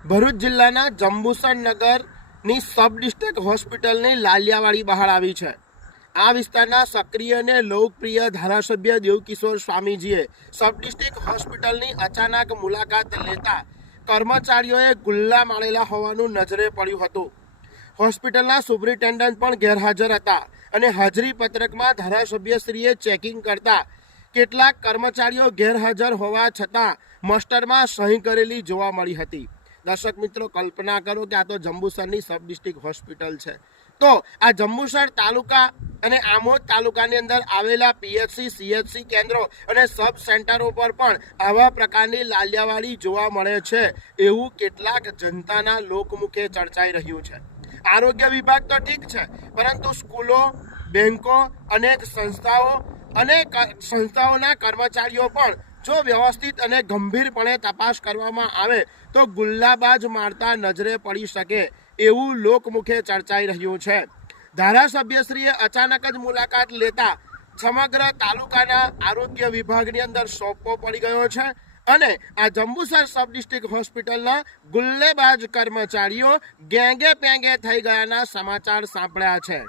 ભરૂચ જિલ્લાના જંબુસર નગરની sub district હોસ્પિટલની લાલિયાવાડી બહાર આવી છે. આ વિસ્તારના સક્રિય અને લોકપ્રિય ધારાસભ્ય દેવકિશોર સ્વામીજીએ સબ ડિસ્ટ્રિક્ટ હોસ્પિટલની અચાનક મુલાકાત લેતા કર્મચારીઓએ ગુલ્લા માળેલા હોવાનું નજરે પડ્યું હતું. હોસ્પિટલના સુપ્રિન્ટેન્ડન્ટ પણ ગેરહાજર હતા અને હાજરી પત્રકમાં ધારાસભ્યશ્રીએ ચેકિંગ કરતા કેટલાક કર્મચારીઓ ગેરહાજર હોવા છતાં મસ્ટરમાં સહી કરેલી જોવા મળી હતી. દર્શક મિત્રો, કલ્પના કરો કે આ તો જંબુસરની સબ ડિસ્ટ્રિક્ટ હોસ્પિટલ છે. તો આ જંબુસર તાલુકા અને આમોદ તાલુકાની અંદર આવેલા પીએચસી, સીએચસી કેન્દ્રો અને સબ સેન્ટરો પર પણ આવા પ્રકારની લાલિયાવાડી જોવા મળે છે. એવું કેટલાક જનતાના લોકમુખે ચર્ચાઈ રહ્યું છે. આરોગ્ય વિભાગ તો ઠીક છે, પરંતુ સ્કૂલો, બેંકો, અનેક સંસ્થાઓ અને સંસ્થાઓના કર્મચારીઓ પણ જો વ્યવસ્થિત અને ગંભીરપણે તપાસ કરવામાં આવે, તો ગુલ્લાબાજ મારતા નજરે પડી શકે એવું લોકમુખે ચર્ચાઈ રહ્યું છે. ધારાસભ્યશ્રીએ અચાનક જ મુલાકાત લેતા સમગ્ર તાલુકાના આરોગ્ય વિભાગની અંદર સોંપો પડી ગયો છે અને આ જંબુસર સબ ડિસ્ટ્રિક્ટ હોસ્પિટલના ગુલ્લેબાજ કર્મચારીઓ ગેંગે પેંગે થઈ ગયાના સમાચાર સાંભળ્યા છે.